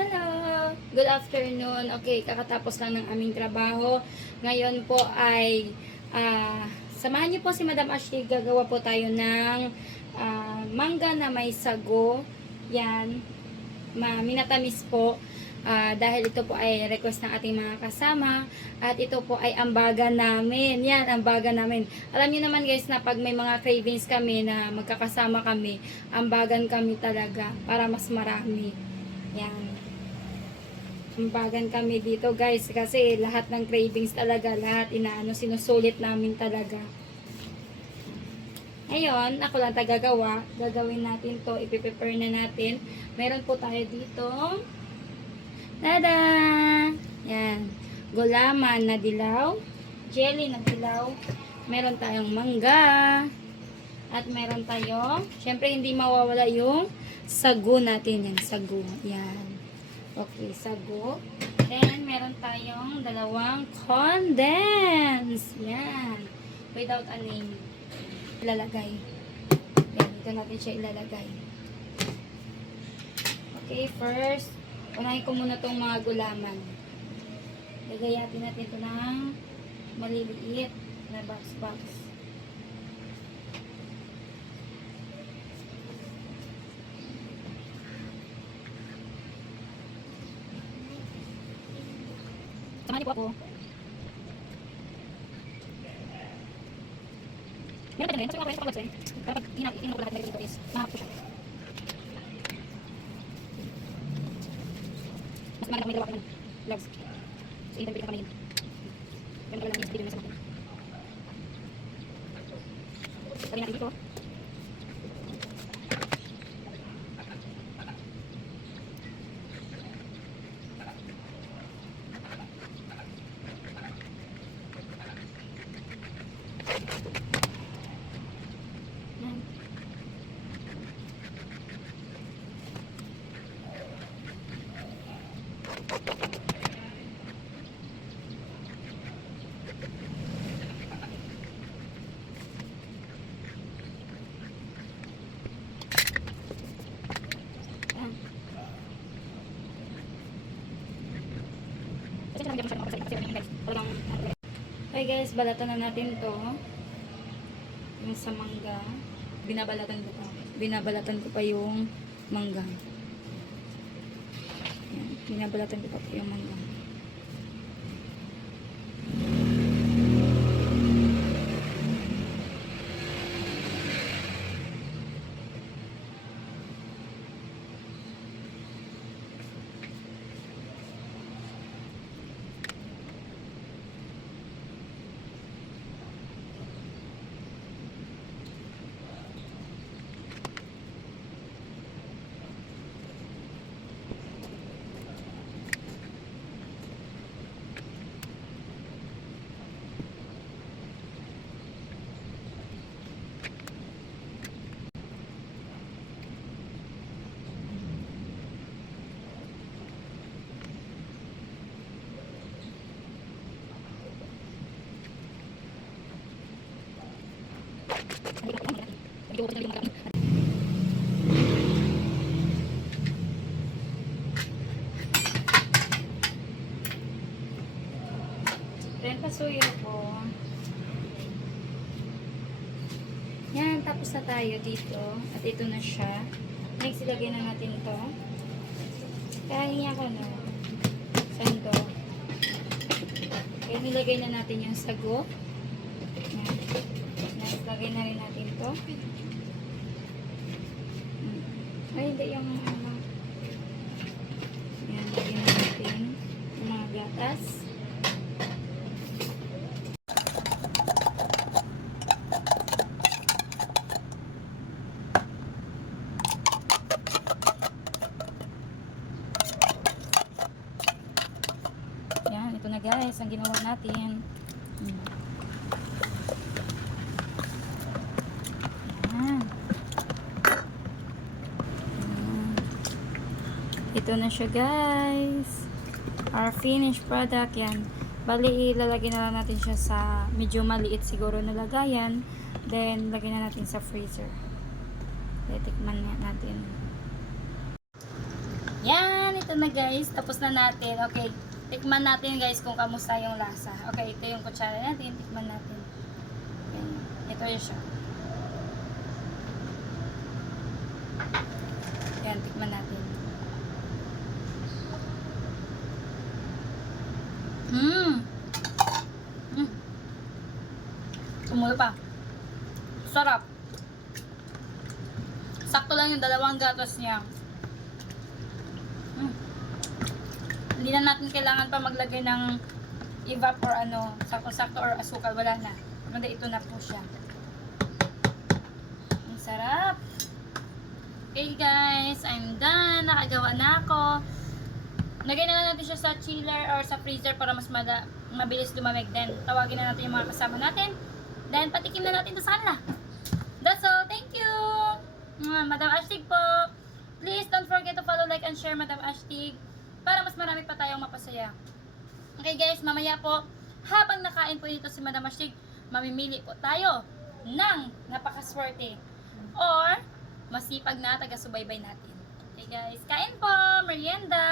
Hello! Good afternoon. Okay, kakatapos lang ng aming trabaho. Ngayon po ay samahan niyo po si Madam Ashley. Gagawa po tayo ng mangga na may sago. Yan. Minatamis po. Dahil ito po ay request ng ating mga kasama. At ito po ay ambagan namin. Yan, ambagan namin. Alam niyo naman guys na pag may mga cravings kami na magkakasama kami, ambagan kami talaga para mas marami. Yan. Ambagan kami dito guys kasi lahat ng cravings talaga, lahat sinusulit namin talaga. Ngayon, ako lang tagagawa. Gagawin natin to, ipiprepare na natin. Meron po tayo dito. Tada! Yan. Gulaman na dilaw. Jelly na dilaw. Meron tayong mangga. At meron tayo, syempre hindi mawawala yung sago natin. Yan, sago. Yan. Okay, sago. Then, meron tayong dalawang condense. Yan. Without a name. Ilalagay. Yan, dito natin siya ilalagay. Okay, first, unahin ko muna itong mga gulaman. Lagayatin natin ito ng maliliit na box. Samahan niyo po ako. Meron pa din. Sabi ko ako sa pag-vlogs pero pag tinanong ko lahat ng dito is mahapos siya. Mas maganda may gawa ka ng vlogs. So, interview ka kami yun. Meron pala lang yung video na sa mga. Sabi natin dito. Okay guys, balatan na natin to. Yung sa mangga. Binabalatan ko pa yung mangga. Yan, binabalatan ko pa yung mangga. Then, pasuyo po. Yan, tapos na tayo dito. At ito na siya. Next, ilagay na natin ito. Kaya niya ko no. Sando. Kaya nilagay na natin yung sago. Yan. Next, lagay na rin natin ito. Ay, hindi yung yan, lagay na natin yung mga gatas. Yan, ito na guys, ang ginawa natin. Ito na siya guys. Our finished product yan. Bali, ilalagay na lang natin siya sa medyo maliit siguro na lagayan. Then, lagay na natin sa freezer. Titikman natin. Yan, ito na guys. Tapos na natin. Okay, tikman natin guys kung kamusta yung lasa. Okay, ito yung kutsara natin. Tikman natin. Okay, ito yung siya. Yan, tikman natin. Tumulo pa. Sarap. Sakto lang yung 2 gatas niya. Hindi na natin kailangan pa maglagay ng evap or ano, sakto-sakto or asukal. Wala na. Kundi ito na po siya. Ang sarap. Okay guys, I'm done. Nakagawa na ako. Lagay na lang natin siya sa chiller or sa freezer para mas mabilis lumamig. Then, tawagin na natin yung mga kasama natin. Then, patikim na natin ito sa kanila. That's all. Thank you! Madam Ashtig po. Please don't forget to follow, like, and share Madam Ashtig para mas marami pa tayong mapasaya. Okay guys, mamaya po, habang nakain po dito si Madam Ashtig, mamimili po tayo ng napakaswerte or masipag na taga-subaybay natin. Okay guys, kain po! Merienda!